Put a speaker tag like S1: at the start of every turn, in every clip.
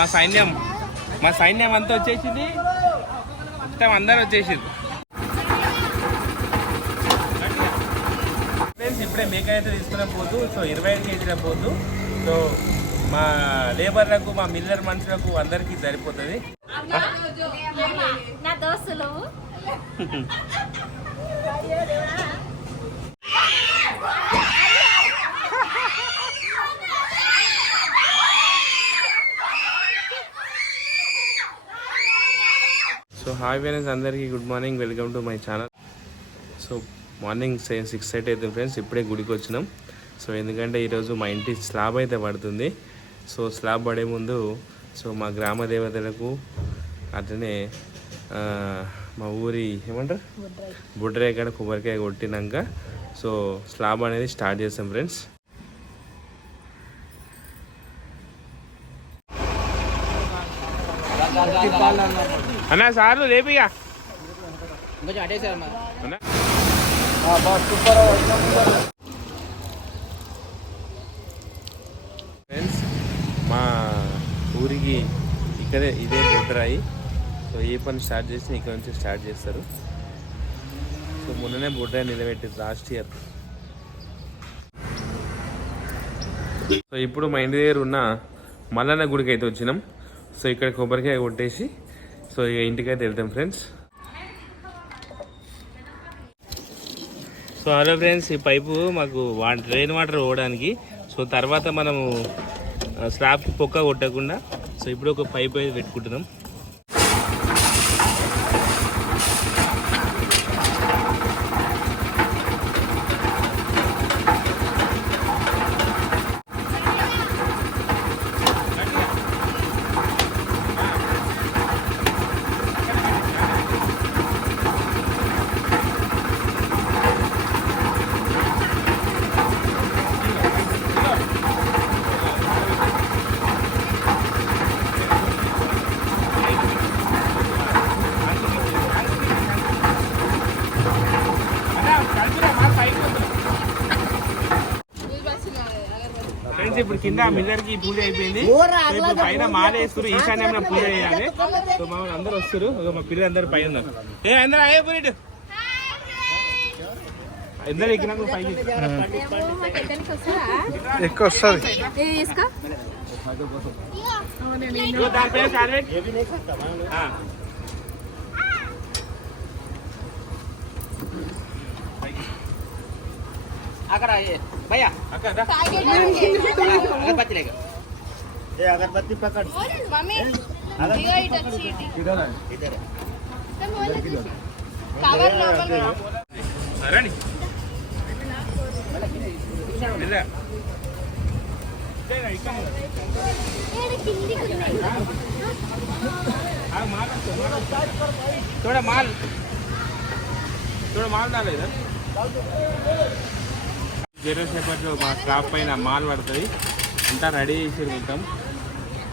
S1: మా సైన్యం మా సైన్యం అంతా వచ్చేసింది. మొత్తం అందరు వచ్చేసింది ఫ్రెండ్స్ ఇప్పుడే మేక అయితే తీసుకున్న పోతు సో ఇరవై ఐదు కేజీల పోతు సో మా లేబర్లకు మా మిల్లర్ మనుషులకు అందరికీ సరిపోతుంది.
S2: నా దోస్తులు.
S1: హాయ్ ఫ్రెండ్స్ అందరికీ good morning. Welcome to my channel. So morning six eight అయితే ఫ్రెండ్స్ ఇప్పుడే గుడికి వచ్చినాం. సో ఎందుకంటే ఈరోజు మా ఇంటి స్లాబ్ అయితే పడుతుంది. సో స్లాబ్ పడే ముందు సో మా గ్రామ దేవతలకు అట్లనే మా ఊరి ఏమంటారు? బుడ్రాయి కాడ కొబ్బరికాయ కొట్టినాక సో స్లాబ్ అనేది స్టార్ట్ చేస్తాం ఫ్రెండ్స్. అన్నా సార్లు
S3: కొంచెం
S1: అన్నా. ఫ్రెండ్స్ మా ఊరికి ఇక్కడే ఇదే బొడ్రాయి సో ఏ పని స్టార్ట్ చేసినా ఇక్కడ నుంచి స్టార్ట్ చేస్తారు. సో మొన్ననే బొడ్రాయి నిలబెట్టారు లాస్ట్ ఇయర్ సో ఇప్పుడు మా ఇంటి దగ్గర ఉన్న మల్లన్న గుడికి అయితే వచ్చినాం. సో ఇక్కడ కొబ్బరికాయ కొట్టేసి సో ఇక ఇంటికైతే వెళ్తాం ఫ్రెండ్స్. సో హలో ఫ్రెండ్స్ ఈ పైపు మాకు వా- రెయిన్ వాటర్ పోవడానికి. సో తర్వాత మనము స్లాబ్ పొక్క కొట్టకుండా సో ఇప్పుడు ఒక పైప్ అయితే పెట్టుకుంటున్నాం ఫ్రెండ్స్ ఇప్పుడు కింద మిల్లర్కి పూజ అయిపోయింది. పైన మాల వేసుకురు ఈశాన్యంలో పూజ చేయాలి. సో మా అందరు వస్తారు మా పిల్లలు అందరు పైన ఉన్నారు. ఏ అందరు అయ్యే పూరిటు అందరు ఎక్కినాక పైకి
S4: ఎక్కువ వస్తుంది.
S1: దానిపైన
S3: అక్కడ భయ్యా
S1: అక్క దా.
S3: అగరబత్తి లేక
S2: మమ్మీ ఇగో ఇటు వచ్చి ఇటు. కవర్ లోపల
S1: రండి వెళ్ళా. ఇదేనా, ఇక్కడ ఉందా? ఆ, మాల్ వస్తుంది, మాల్ జీరో సేపట్లో మా స్టాప్ పైన మాల్ పడుతుంది. అంతా రెడీ చేసి మొత్తం.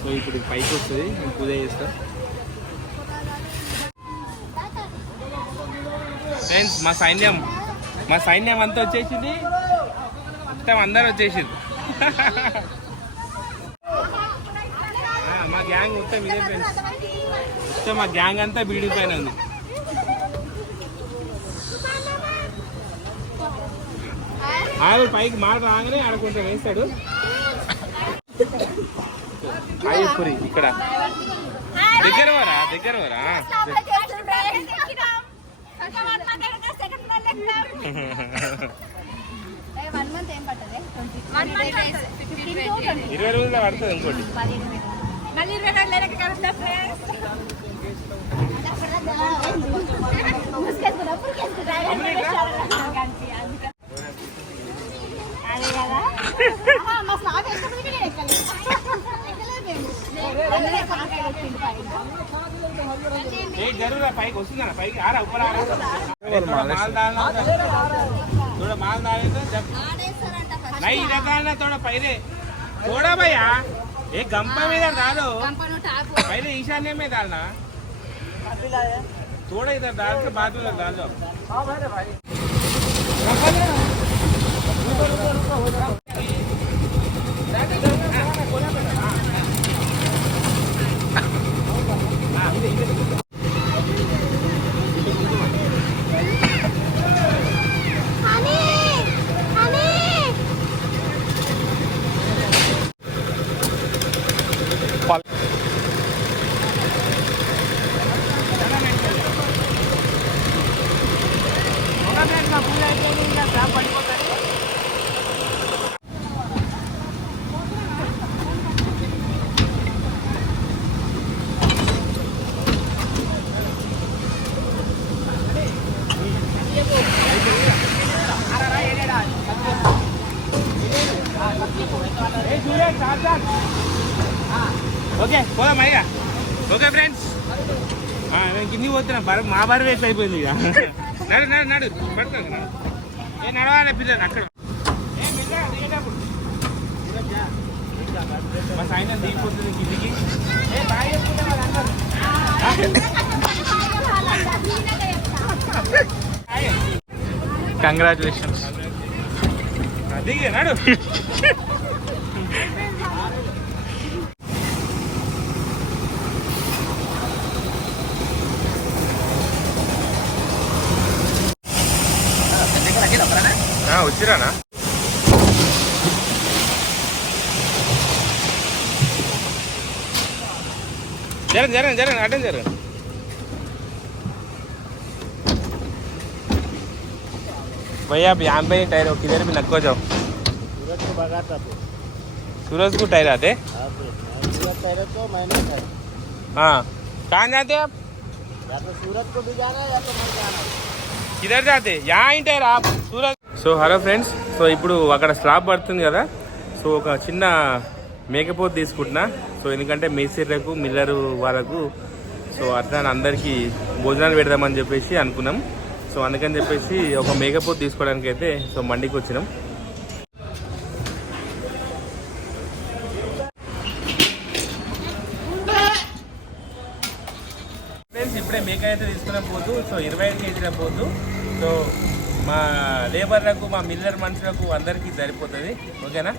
S1: సో ఇప్పుడు పైకి వస్తుంది. మేము పూజ చేస్తాం. ఫ్రెండ్స్ మా సైన్యం మా సైన్యం అంతా వచ్చేసింది. మొత్తం అందరు వచ్చేసింది మా గ్యాంగ్ మొత్తం ఇదే ఫ్రెండ్స్ మొత్తం మా గ్యాంగ్ అంతా బీడీ పైన ఉంది. ఆడు పైకి మాట రాగానే ఆడ కొంచెం వేస్తాడు. ఆయపురి ఇక్కడ. దగ్గర వరా దగ్గర వరా?
S2: వన్ మంత్ ఏం పట్టదే వన్ మంత్
S1: ఇరవై రోజుల్లో పడుతుంది ఇంకోటి.
S2: మళ్ళీ ఇరవై రోజులు ఫ్రెండ్స్ అదే కదా మా స్లాబ్ ఎక్కడికి నేను ఎక్కలేదు ఎక్కలేదు మేము అందుకే కాకాయ వచ్చింది పైన
S1: ఏ జరువురా పైకి వస్తుందా పైకి ఆరా ఉప్పరా తోడ మాల్ నై రకాల తోడ పైరే తోడా భయ్యా
S2: ఏ గంప
S1: మీద రాదు పైరే ఈశాన్య మీద దాల్నా తోడ ఇద్దరు దాల్చే బాధ్యత దాల్చో भाई Gracias. ఓకే పోదాం అయ్యా. ఓకే ఫ్రెండ్స్ నేను కిందికి పోతున్నా. బర మా బరువు ఎక్కువ అయిపోయింది ఇక. నడు నడు నడు. నడు. ఏ నడవాలి పిల్లలు అక్కడ. మా సాయంత్రం దిగిపోతుంది కిందికి. ఏ. బాయ్.
S4: కంగ్రాచులేషన్స్
S1: దిగే నడు. sira na. Jalan, jalan, jalan, ada jalan. भैया अब यहाँ पे ही टायर हो किधर भी नक्को जाओ।
S5: सूरज को भगाता तो।
S1: सूरज को टायर आते
S5: हाँ, तो तो
S1: हाँ कहाँ जाते आप?
S5: या तो सूरज को भी जाना है या तो मैं जाना किधर
S1: जाते? यहाँ ही टायर आप। Suraj so hello friends so ఇప్పుడు అక్కడ స్లాబ్ పడుతుంది కదా? సో ఒక చిన్న మేకపోతు తీసుకుంటున్నా. సో ఎందుకంటే మేసిర్లకు మిల్లరు వాళ్ళకు సో అట్లా అందరికీ భోజనాలు పెడదామని చెప్పేసి అనుకున్నాం. సో అందుకని చెప్పేసి ఒక మేకపోతు తీసుకోవడానికి అయితే సో మండికి వచ్చినాం. ఫ్రెండ్స్ ఇప్పుడే మేక అయితే తీసుకున్న పోతు. సో ఇరవై ఐదు కేజీల పోతు. సో మా లేబర్లకు మా మిల్లర్ మనుషులకు అందరికీ సరిపోతుంది ఓకేనా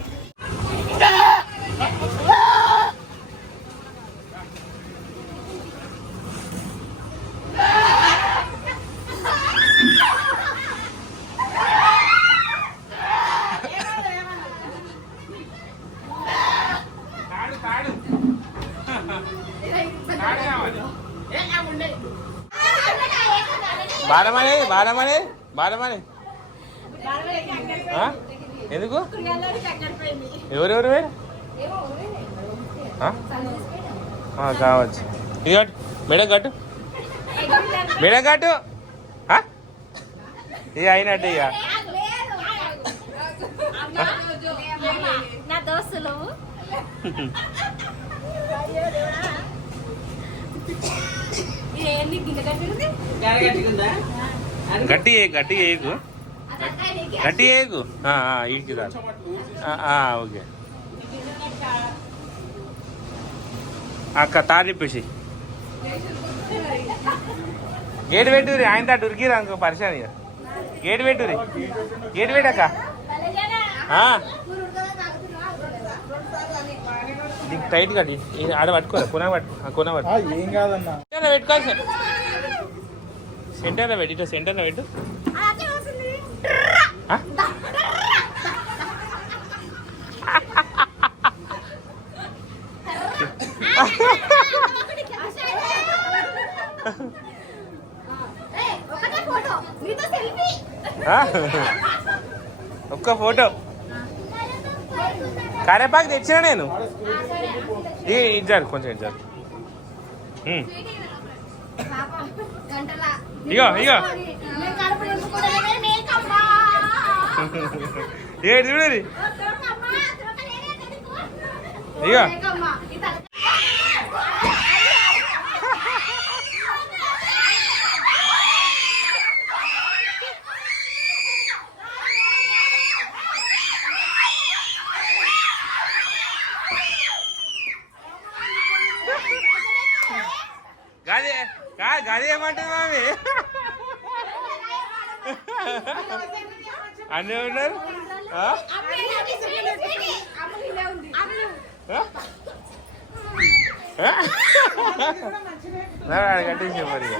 S1: తాడు తాడు ఆ? ఎందుకు? ఎవరెవరు వేరు కావచ్చు. ఇది కట్టు. మెడ కట్టు. మెడ కట్టు? ఇక అయినట్టు ఇక.
S2: నా దోస్తులు. ఏంది గిన్నె కట్టింది?
S1: గట్టి ఏ గట్టి ఏగు గట్టి ఏగు రా ఓకే. అక్క తాడిప్పేసి గేట్ పెట్టురి ఆయన తా ఉరికిరా ఇంకో పరిశాన్ ఇక గేట్ పెట్టురి గేట్ పెట్టక్క ఆ. దీనికి టైట్ కట్టి. ఆడ పట్టుకోరా కొన పట్టు కొన పట్టు.
S5: ఏం కాదన్నా.
S1: సెంటర్లో పెట్టుకోవాలి సార్ సెంటర్లో పెట్టు ఇట్లా సెంటర్లో పెట్టు? ఒక్క ఫోటో. కరేపాకు తెచ్చిన నేను. ఇచ్చారు కొంచెం ఇచ్చారు ఇగో ఇగో.
S2: నేను కడుపు నింపుకోవడమే ఉంది.
S1: ఆ? ఆ? నా ఆడ కట్టేసి మరి ఇక.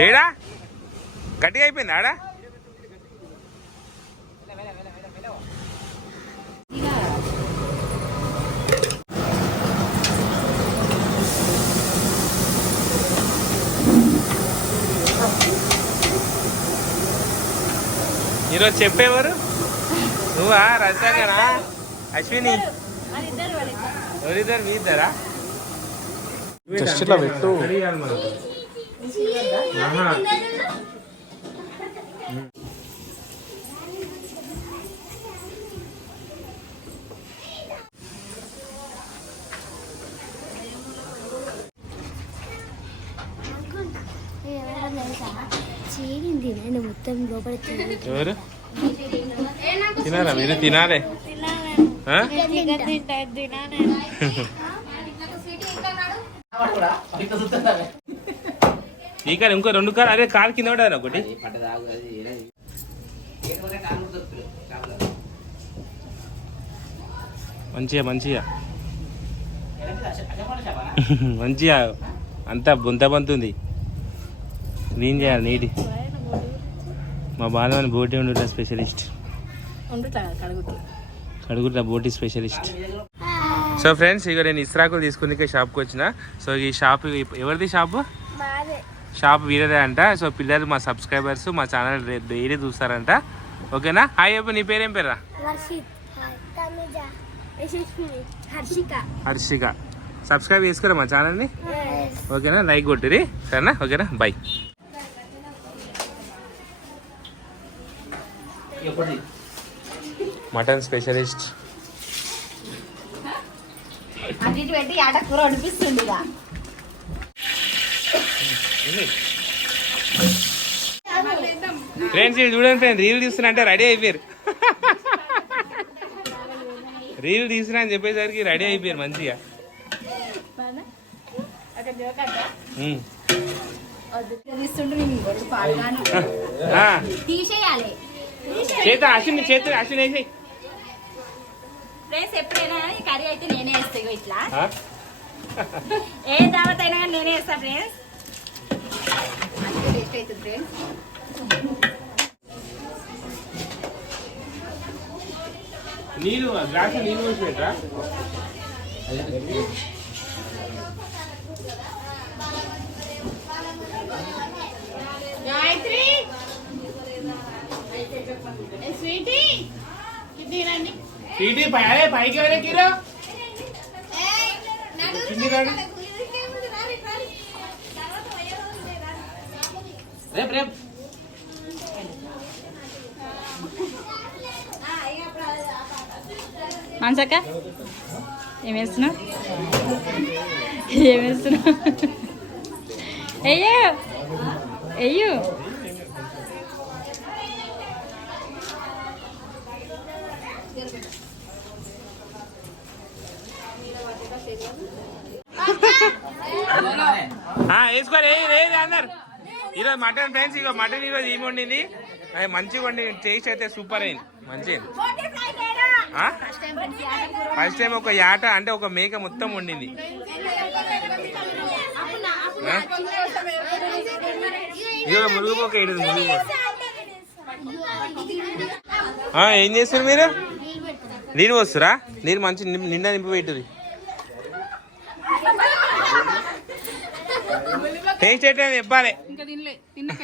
S1: ఏడా గట్టిగా అయిపోయింది ఆడా ఈరోజు చెప్పేవారు? నువ్వా? రజాకనా అశ్విని. ఎవరిద్దరు? మీ ఇద్దరా?
S5: Just ఇట్లా పెట్టు.
S1: ఆహా.
S6: మొత్తం లోపల
S1: ఎవరు? తినారా మీరు తినాలే. ఈ కారు ఇంకో రెండు కారు అదే కారు కింద పడారు ఒకటి. మంచిగా మంచిగా. మంచిగా అంతా బొంత బంతుంది క్లీన్ చేయాలి నీటి. మా బాలవాని బోటి ఉండుట స్పెషలిస్ట్. కడుగుట్ల బోటి స్పెషలిస్ట్. సో ఫ్రెండ్స్ ఇక నేను ఇస్రాకులు తీసుకునే షాప్కి వచ్చిన. సో ఈ షాప్ ఎవరిది షాపు? షాప్ వీరదే అంట. సో పిల్లలు మా సబ్స్క్రైబర్స్ మా ఛానల్ డైలీ చూస్తారంట. ఓకేనా? హాయ్ చెప్పు నీ పేరేం పేరా
S6: హర్షిక.
S1: సబ్స్క్రైబ్ చేసుకోరా మా ఛానల్ని? ఓకేనా? లైక్ కొట్టిరి. సరేనా? ఓకేనా? Bye mutton specialist.
S2: అటు ఇటు పెట్టి ఆట కూర అనిపిస్తుంది ఇక
S1: ఫ్రెండ్స్ ఇది చూడండి ఫ్రెండ్స్ రీల్ తీస్తున్నా అంటే రెడీ అయిపోయారు. రీల్ తీసినా అని చెప్పేసరికి రెడీ అయిపోయారు మంచిగా.
S2: తీసేయాలి.
S1: చేత అశ్విన్ చేత అశ్విన్ వేసేయ్
S2: ఫ్రెండ్స్ ఎప్పుడైనా ఈ కర్రీ అయితే నేనే వేస్తా ఇగో ఇట్లా? ఏ దావత్ అయినా కానీ నేనే వేస్తా ఫ్రెండ్స్ మంచిగా టేస్ట్ అవుతుంది ఫ్రెండ్స్
S1: నీళ్ళు గ్లాస్ నీళ్ళు పోసి పెట్టరా? పై అరే పైకి ఎవరెక్కిరో
S3: రేపు రేపు.
S2: మాన్సక్క ఏం వేస్తున్నావు ఏం వేస్తున్నావు అయ్యో అయ్యో.
S1: వేసుకోరు ఏది అన్నారు అందరు. ఈరోజు మటన్ ఫ్రెండ్స్ ఇక మటన్ ఈరోజు ఏమి వండింది? అది మంచిగా వండి టేస్ట్ అయితే సూపర్ అయింది. మంచిగా. ఫస్ట్ టైం ఒక యాట అంటే ఒక మేక మొత్తం వండింది. ఆ? ఇదిగో మురుగుపోక ఏడు మురుగు ఏం చేస్తారు మీరు? నీరు వస్తురా నీరు మంచి నిండా నింపి పెట్టుది టేస్ట్ అయితే చెప్పాలి
S2: ఇంకా తినలే తిన్నాక